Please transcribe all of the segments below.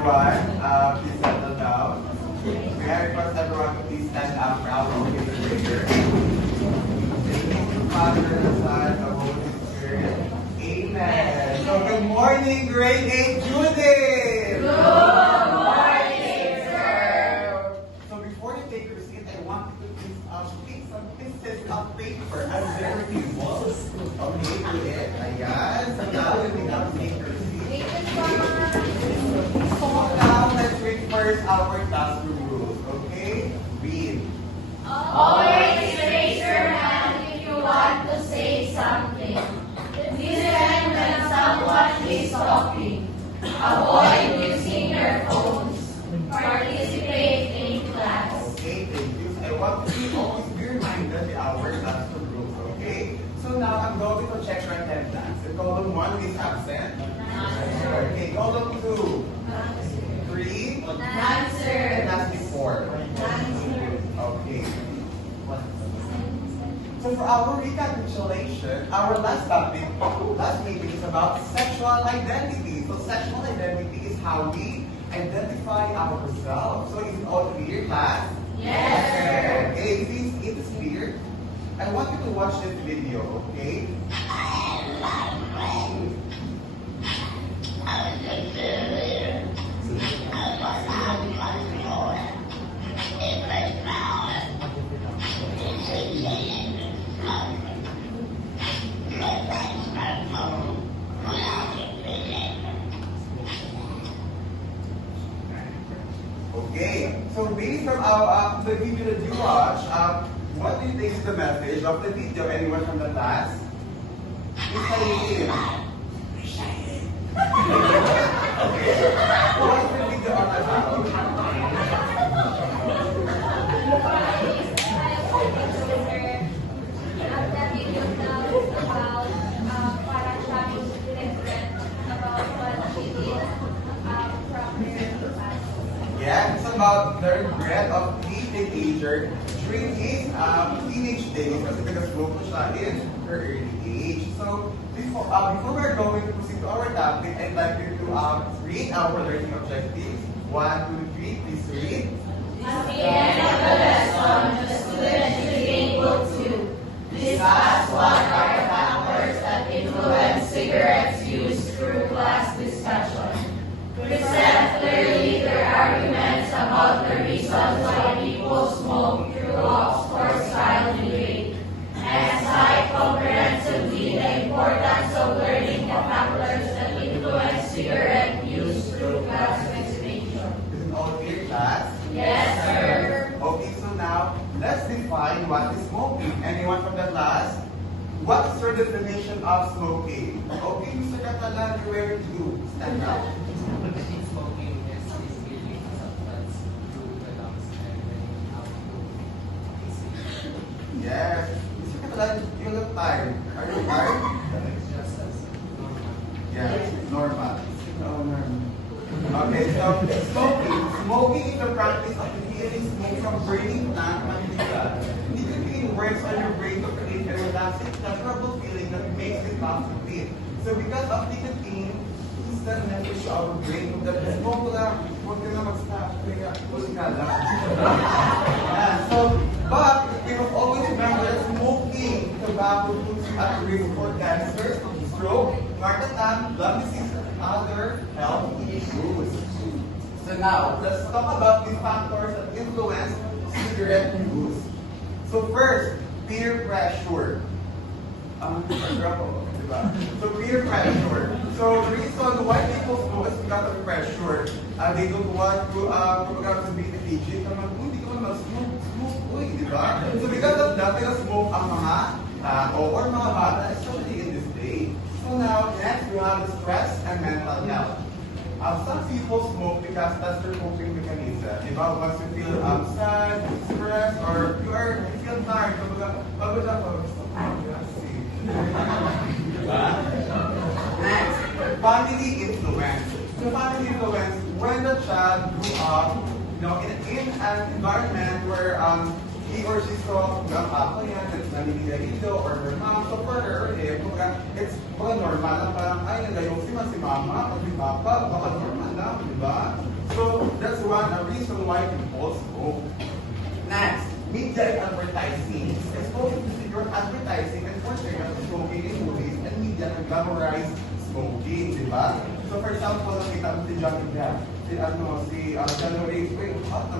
everyone. Please settle down. May I request everyone to please stand up for our opening prayer. In the name of the Father, and the Son, and the Holy Spirit. Amen. So good morning, grade 8 Judith! Good morning, sir! So before you take your seat, I want you to please take some pieces of paper as their tables. Okay, Judith. Ayan. So now you can now take your seat. So now let's read first our classroom rules. Okay? Read. Always raise your hand if you want to say something. Listen when someone is talking. Avoid using your phones. Participate in class. Okay, thank you. I want you to always be reminded of our classroom rules. Okay? So now I'm going to check your attendance. If column 1 is absent. Okay, column 2. 3. Answer. And lastly 4. Okay. So for our recapitulation, our last meeting is about sexual identity. So sexual identity is how we identify ourselves. So is it all clear, class? Yes. Okay, if it is clear, I want you to watch this video, okay? Okay, so based from our the video that you watch, what do you think is the message of the video? Anyone from the class? Who's saying? Okay. What's the video all about? Yeah, it's about the regret of the teenager during his teenage days kasi nag-smoke siya in her early age. So, before we're going to proceed to our topic, I'd like you to read our learning objectives. 1, 2, 3, please read. At the end of the lesson, the student should be able to discuss what are the factors that influence cigarettes use through class discussion. Present clearly their arguments about the reasons why people smoke through Oxford-style debate, and cite comprehensively the importance of learning the factors that influence cigarette use through class participation. Is it all clear, class? Yes, sir. Okay, so now, let's define what is smoking. Anyone from the class? What is your definition of smoking? Okay, Mr. Catalan, where to do? Stand up. Smoking is basically a substance through the lungs and letting out to Yes. Mr. Catalan, you look tired. Are you tired? it's just as normal. Yeah, normal. Oh, normal. Okay, so smoking is the practice of inhaling smoke from burning plant material. Nicotine works on your brain to create a relaxing, pleasurable feeling that makes it laugh to breathe. So because of nicotine, instant message to our brain that smoke lang, huwag ka na mag-stop, kaya huli ka lang. Yeah, so, but we must always remember that smoking tobacco puts you at risk for cancer, stroke, heart attack, lung disease, and other health issues. So now, let's talk about the factors that influence cigarette use. So first, peer pressure. Diba? So peer pressure. So the reason why people smoke is because of pressure. They don't want to be efficient naman. Hindi ko naman smoke. Uy, di ba? So because of that, they smoke ang mga tao or mga bata, especially in this day. So now, next we have stress and mental health. Some people smoke because that's their coping mechanism. Diba? Once you feel sad, stressed, or you feel tired, next, family influence. So family influence, when the child grew up, in an environment where he or she saw yung papa niya, naninigarilyo, or her mom, so for her, it's normal lang, parang, ay, nagayon si mama, pag di papa, baka normal lang, di ba? that's one a reason why people smoke. Next, media and advertising. Exposure to cigarette advertising and portrayal of smoking in movies and media can glamorize smoking, di ba? So for example, nakita mo si Johnny Depp, si Keanu Reeves, wait, hot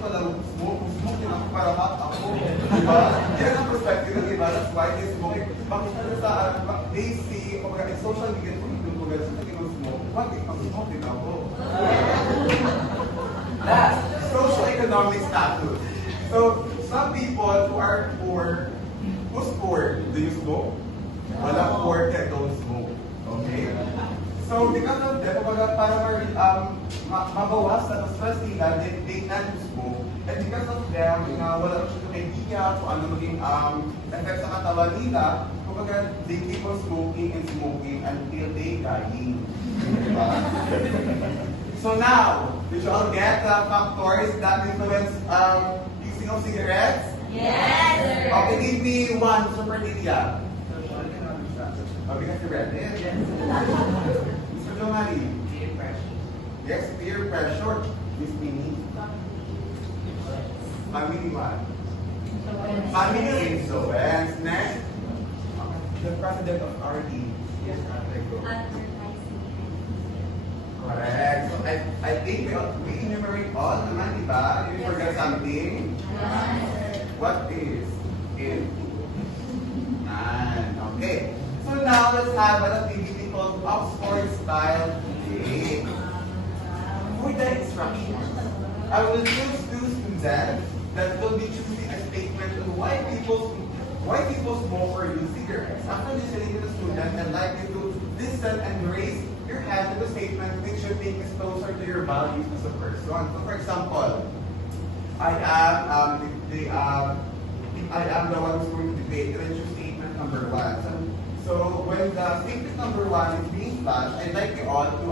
pala smoke din ako para hot ako. Di ba? Yan ang perspective, di ba? That's why they smoke. Bakit sa they see, in social media, kung sa tingin ng smoke, bakit ang smoke din ako? Last, socio-economic status. So, some people who are poor, who's poor? Do you smoke? Walang poor that don't smoke. Okay? So, because of that, para mabawas na stress nila, they tend to smoke. And because of them, wala siya idea kung ano maging effect sa katawan nila, kumbaga, they keep on smoking and smoking until they dying. Diba? So now, did you all get the factors that influence using of cigarettes? Yes, sir. Okay, give me one superlative. Because you read it? Yes. Mr. Jomari? Peer pressure. Yes, peer pressure. Miss Minnie? Family what? Family influence. Next? The president of RD. Yes, correct. So I think we enumerate all naman, di ba? Did you forget something? Yes. What is it? None. Okay. So now let's have an activity called Oxford Style Day. For the instructions, I will choose two students that will be choosing a statement on why people smoke or use cigarettes. After listening to the student, I'd like you to listen and raise your hand to the statement which you think is closer to your values as a person. So for example, I am the one who's going to debate, and I choose statement number one. So when the statement number one is being flashed, I'd like you all to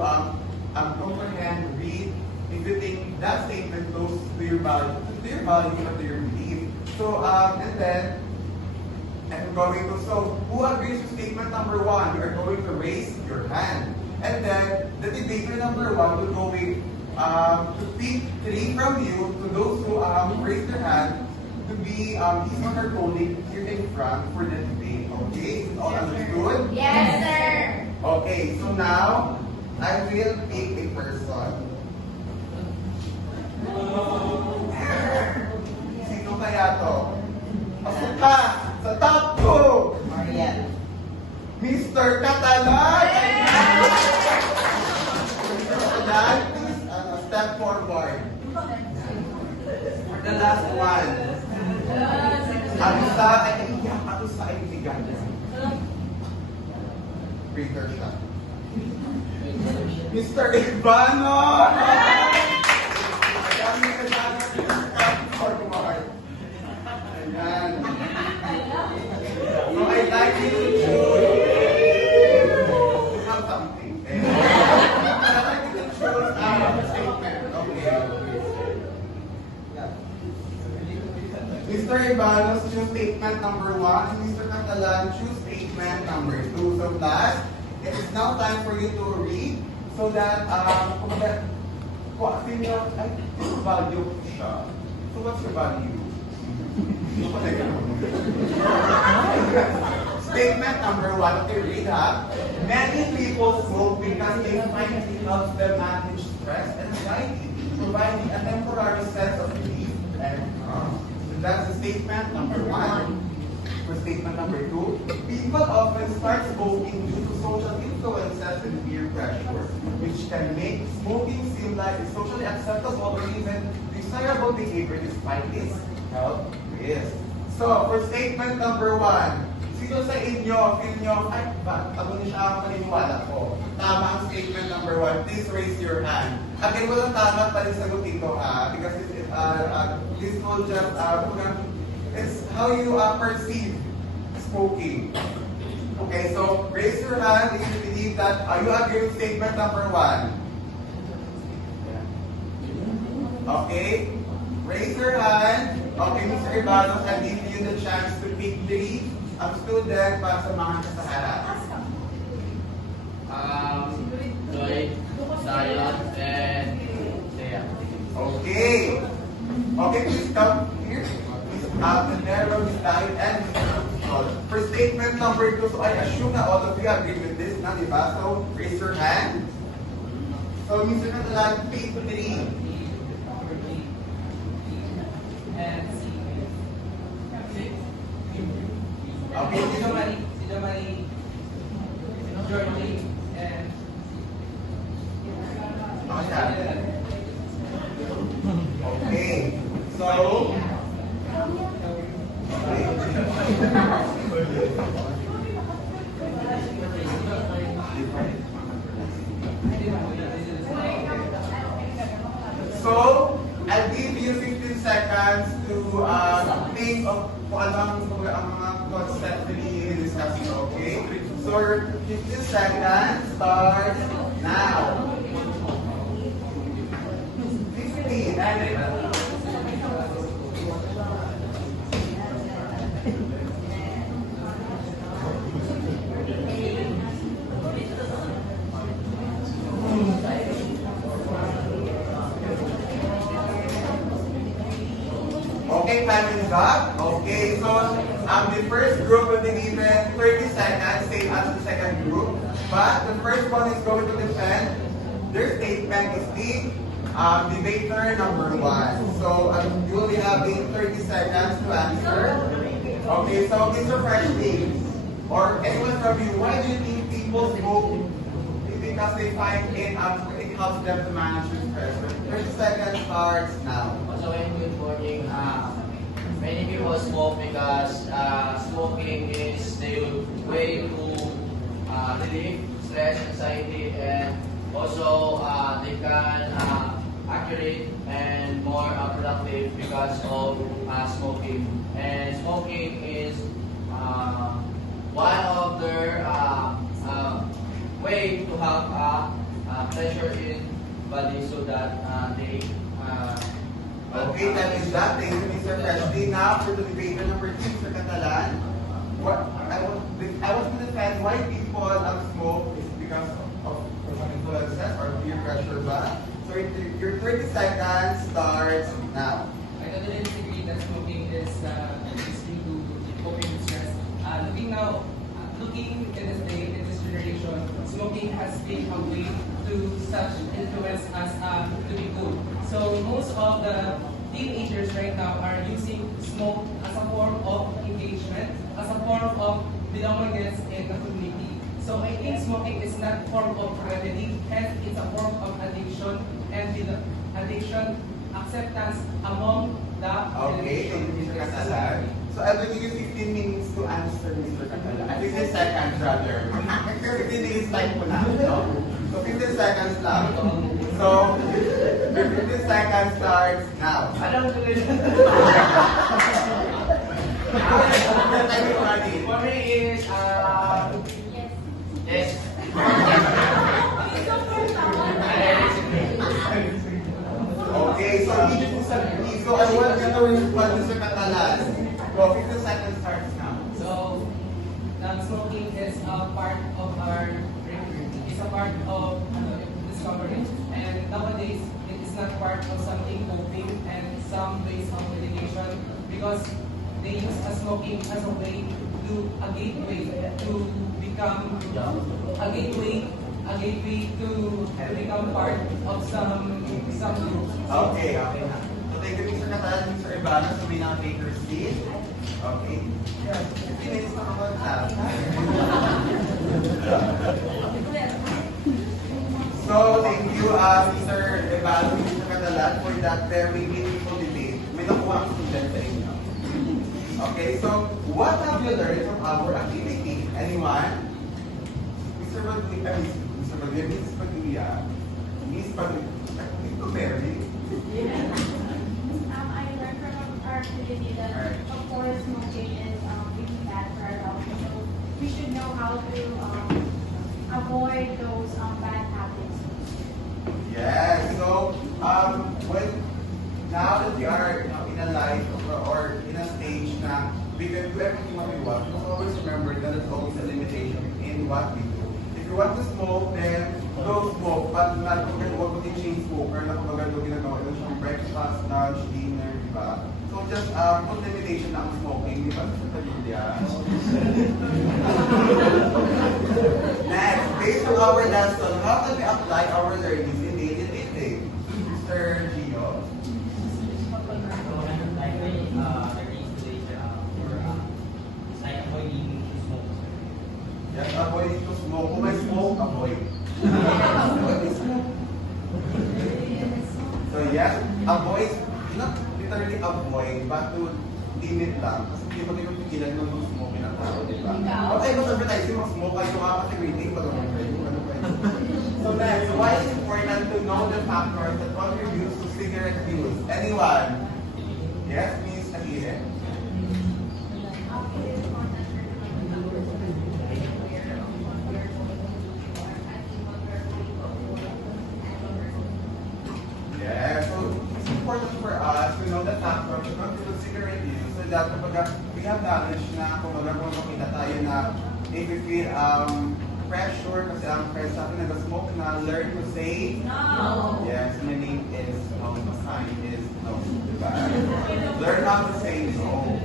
comprehend, read, if you think that statement close to your value or to your belief. So and then I'm going to, so who agrees to statement number one? You are going to raise your hand. And then the debater number one will go with to pick three from you, to those who raise their hand, to be his or her colleague here in front for the debate. Okay? Is it all understood? Yes, sir. Okay, so now I will pick a person. Sino kaya to? Pasok ka sa top 2! Mariel. Mr. Catalan! Mr. Catalan, please step forward. For the last one. Ang isa ay iiyak at isa ay bigan. Peter siya. Mr. Ibano! Ayan, Mr. Ibano, please step forward. Ayan. So I'd like you to choose to have something. I'd like you to choose a statement. Okay. Mr. Ibanos choose statement number 1 and Mr. Catalan choose statement number 2. So class, it is now time for you to read so that value siya. So what's your value? Statement number 1, okay, read ha. Many people smoke because they find it helps them manage stress and anxiety, providing a temporary sense of relief and calm. So that's the statement number 1. For statement number 2, people often start smoking due to social influences and peer pressure, which can make smoking seem like a socially acceptable or even desirable behavior despite its health risks. So, for statement number 1, sino sa inyo, feel nyo, ay, ba, ako niya siya ako maniniwala ko. Tama ang statement number 1, please raise your hand. Again, walang tama pa rin sagutin ko ha, because this will just, it's how you perceive smoking. Okay, so raise your hand if you believe that, you agree with statement number 1. Okay, raise your hand. Okay, Mr. Ibanos, I'll give you the chance to pick 3 student para sa mga sa harap. Joy, Zion, and Thea. come here. Manero, Miss David, and for statement number 2, so I assume that all of you agree with this, na, diba? So, raise your hand. So, Mr. Catalan, pick 3. And C. Okay, Si Jamali, Georgie, and okay. So, so, I'll give you 15 seconds to think of kung ano ang mga concepts na i-discuss, okay? So, your 15 seconds starts now. 15. Okay, time is up. Okay, so the first group will be given 30 seconds, same as the second group. But the first one is going to defend their statement is the debater number 1. So you will be having 30 seconds to answer. Okay, so Mr. Freshly, or anyone from you, why do you think people smoke? Because they find it helps them to manage their stress. 30 seconds starts now. Also, good morning. Many people smoke because smoking is the way to relieve stress, anxiety, and also they can accurate and more productive because of smoking. And smoking is one of their way to have pleasure in body so that they Okay, that is that. Thank you, Mr. Presley. Now for the debater number 2, Mr. Catalan. What I was to defend why people smoke is because of influences or peer pressure ba? So your 30 seconds starts now. I totally disagree that smoking is due to coping with stress. Looking in this day, in this generation, smoking has been a way to such influence us to be good. So most of the teenagers right now are using smoke as a form of engagement, as a form of belongingness in the community. So I think smoking is not a form of remedy, hence it's a form of addiction and addiction acceptance among the Okay, thank you, Mr. Catalan. So I will give you 15 minutes to answer, Mr. Catalan. 15 seconds rather. 15 minutes time po na, no? So 15 seconds lang. So, your 15 seconds starts now. Alam ko rin. For me is yes. Okay, so so I want you to respond to Mr. Catalan. Go, 15 seconds starts now. So, smoking is a part of our is a part of discovery, and nowadays it is not part of something coping and some ways of medication because they use smoking as a way to a gateway to become a gateway to become part of some groups. Okay, okay na. So thank you, Mr. Catalan, Mr. Ibanos, sa may naka-taker seat. Okay. 15 minutes na ako na. So, thank you, Mr. Ibanos, Mr. Catalan, for that very meaningful debate. May nakuha ang student sa inyo. Okay, so, what have you learned from our activity? Anyone? Mr. Rodriguez, Mrs. Padilla, Miss Padilla, Mr. Mary. I learned from our activity that, of course, smoking is really bad for our health. So we should know how to avoid those bad habits. Yes. So, when now that we are in a life or in a stage na we can do everything what we want, we must always remember that there's always a limitation in what we do. If you want to smoke, then don't smoke. But not huwag mo chain smoker na kumbaga ginagawa ito siyang breakfast, lunch, dinner, ba? So just put limitation na ang smoking, di ba? Sa pamilya. Next, based on our lesson, how can we apply our learnings in daily living? Mr. Gio. Yes, avoid to smoke. Kung may smoke, avoid. Avoid to smoke. So yes, avoid, not literally avoid, but to limit lang. Kasi hindi mo din yung pigilan ng smoke ng tao, di ba? Okay, kung sabi tayo, yung smoke ay yung kapatid-rating, pag ano pwede. So next, why is it important to know the factors that contribute to cigarette use? Anyone? Yes, Miss Akire? Yeah, so it's important for us to know the factors that contribute to cigarette use so that kapag we have knowledge na kung makita tayo na if we feel pressure kasi ang friends natin nag-smoke na learn to say No. yes, meaning is the sign is no, diba? Learn how to say no.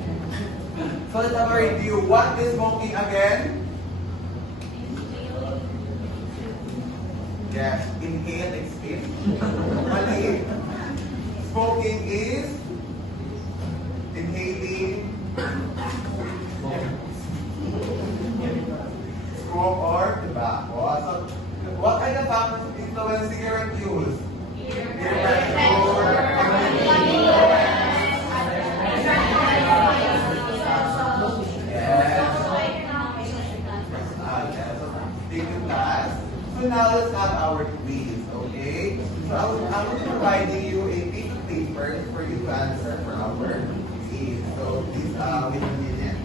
So let's have a review. What is smoking again? Yes, inhale, exhale. Mali. Smoking is inhaling smoke or tobacco. So, what kind of factors influence cigarette use? Peer pressure. So now let's have our quiz, okay? So I will be providing you a piece of paper for you to answer for our quiz. So please wait a minute.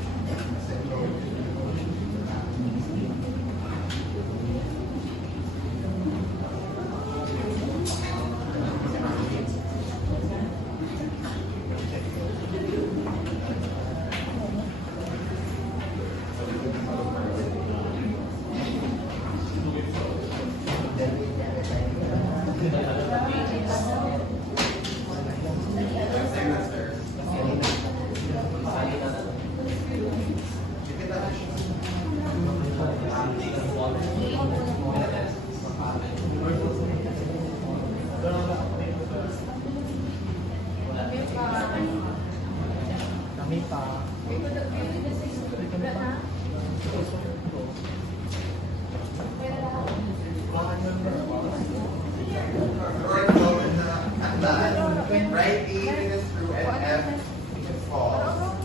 Right E is true and F is false.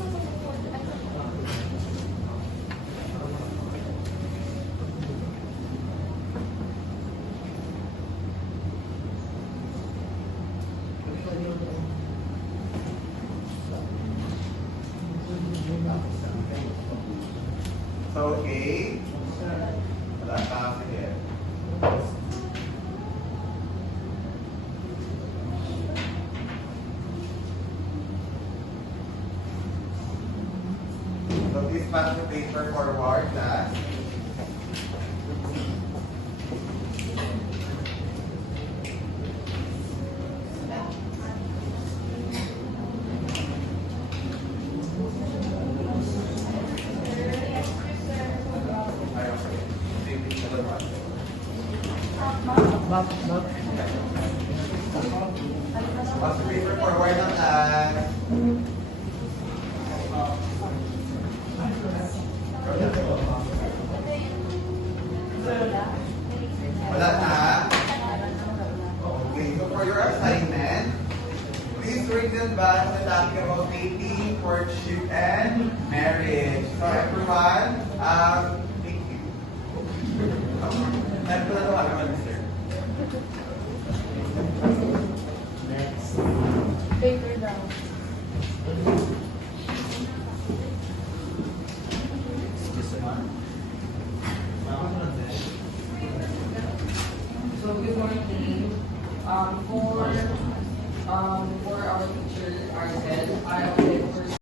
So A, wala pa sige. So please pass the paper forward, class. Pass the paper forward ng class. Wala na? Okay, so for your assignment, please read the advance the topic about dating, courtship, and marriage. So everyone, thank you. Time ko na ito kami, sir. Next. Paper down. So good morning. For